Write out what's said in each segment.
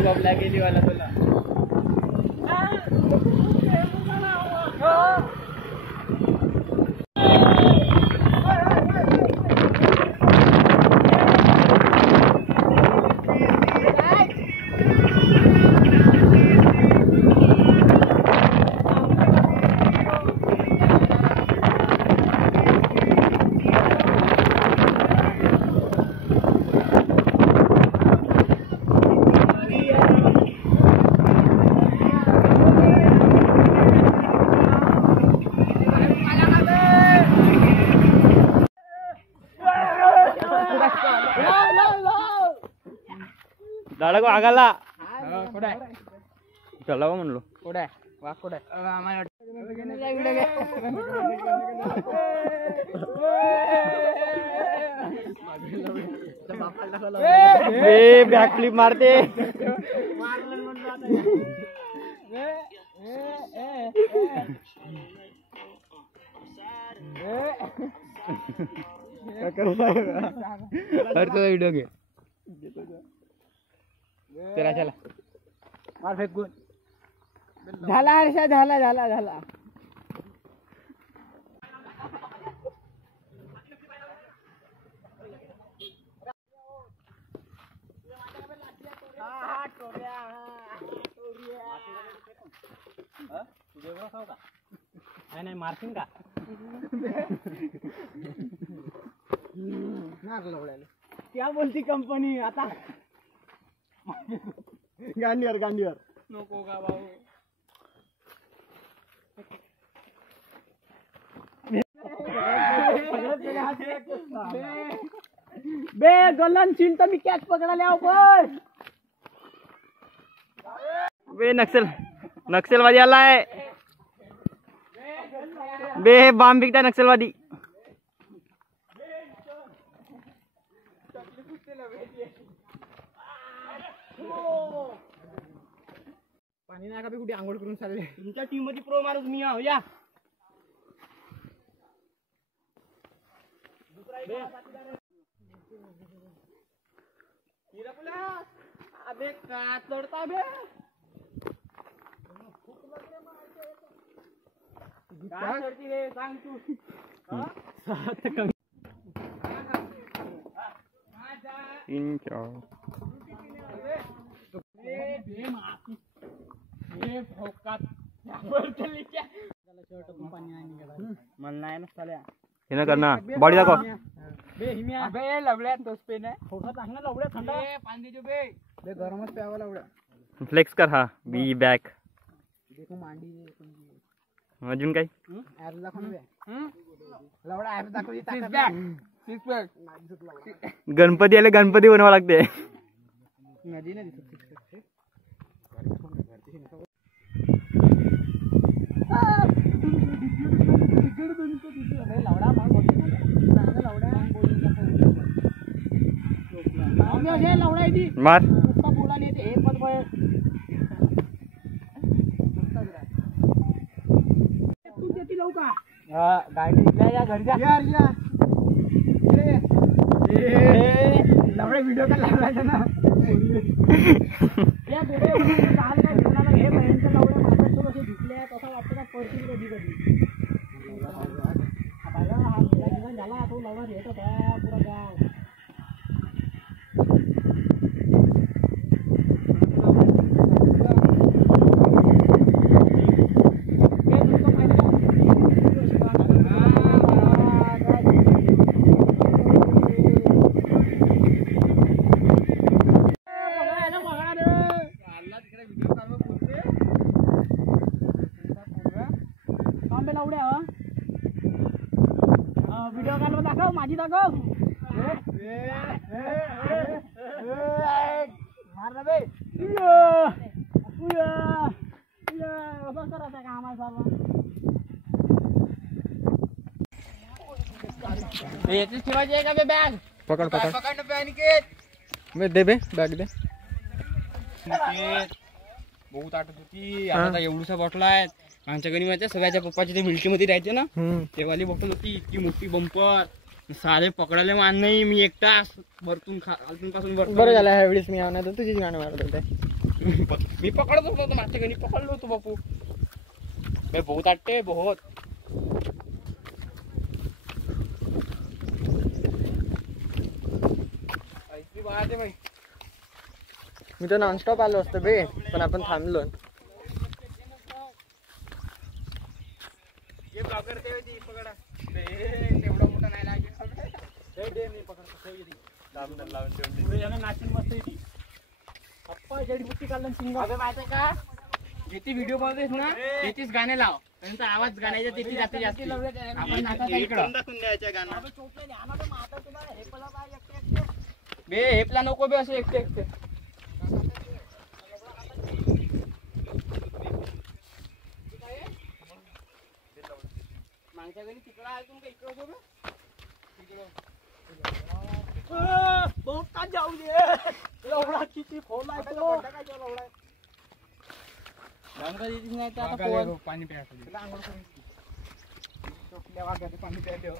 बबला गेली वाला तुला दादा को आगाला चला म्हणलो कुठे वा कुठे बॅक फ्लिप मारते व्हिडिओ घे चला चला मार फेकून झाला हर्षा झाला झाला झाला नाही मारशील का क्या बोलती कंपनी आता गांडीवर गांडीवर नको का भाऊ बे गलन चिंता मी कॅच पकडायला पण बे नक्षलवादी आलाय बे बॉम्ब बिकता नक्षलवादी पाणी नाही का कुठे आंघोळ करून चालले तुमच्या टीम मध्ये प्रो माणूस मी आहो या अबे का चढता बे काय चढती रे सांग तू तीन चार ना करना बॉडी दाखव गरमच प्यावा लवड्या फ्लेक्स कर हा बी बॅक अजून काही गणपती आले गणपती बनवा लागते नदी ना दिसत मार गाडी घरी लवडा व्हिडिओ का लावलायचा ना या हे पर्यंत लवडा माझ्या कसे दिसले तसा वाटतं का पडतील कधी कधी झाला तो लवडा येत होता पुरा गाव व्हिडिओ काढून दाखव माझी दाखव मारला बे करायचं का आम्हाला सर्व याची ठेवायची आहे का बे बॅग पकड पकड पकड बॅग दे बे बॅग दे बहुत आठवत होती आता एवढूसा बॉटल आहेत आमच्या घरी माहिती सगळ्याच्या पप्पाची ते मिल्की मध्ये राहायचे ना तेवाली बॉटल होती इतकी मोठी बंपर सारे पकडायला मान नाही मी एकटा वरतून खालतून पासून बरं झालं ह्यावेळेस मी आवणार तुझीच गाणं मारत होते मी पकडत होतो मागच्या गणी पकडलो होतो बापू बे बहुत आटते बहुत ऐकली बाळा भाई मी तर नॉनस्टॉप आलो असतो बे पण आपण थांबलो ये ब्लॉगर ते होती पकडा तेवढा मोठा नाही लागेल दे मी पकडतो नाचून मस्त येते पप्पा जडीबुट्टी काढलं सिंग अबे माहिती का जेती व्हिडिओ बनवतेस ना तेच गाणे लाव त्यांचा आवाज गाण्याचा तेथे जाते जास्त आपण नाचायचं इकडं बे हेपला नको बे असे एकटे एकटे मागच्या घरी तिकडं आहे तुम्ही इकडं बघ का जाऊ दे एवढा किती फोन आहे तो नाही तर आता फोन पाणी प्यायचं आंघोळ करून टोपल्या वाग्याचं पाणी प्यायचं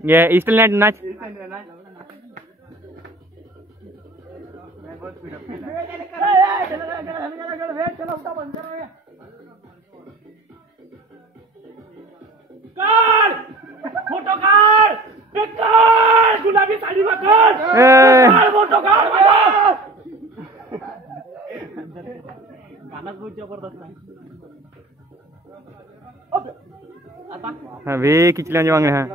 ये इस्टल नेट नाच फोटो काढ गुलाबी साडी फोटो काढ गाणं खूप जबरदस्त आहे हाँ वे किचले वांगले हाँ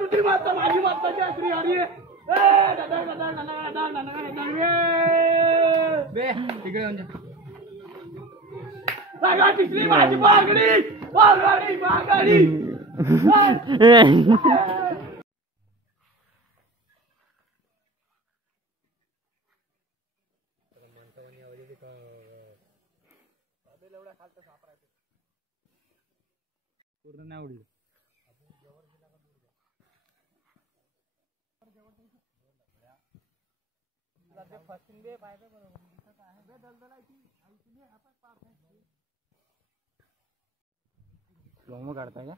तुझी माता माझी माता श्री हरी तिकडे माझी बागडी बागडी बागडी पूर्ण नाही उडली स्लोमो काढताय का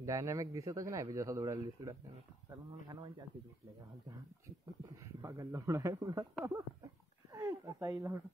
डायनामिक दिसतच नाही जसा दौडायला दिसतो डायनामिक म्हणून खाणं म्हणजे चालते उठले का पागल लावणं आहे पुन्हा असाही लावणं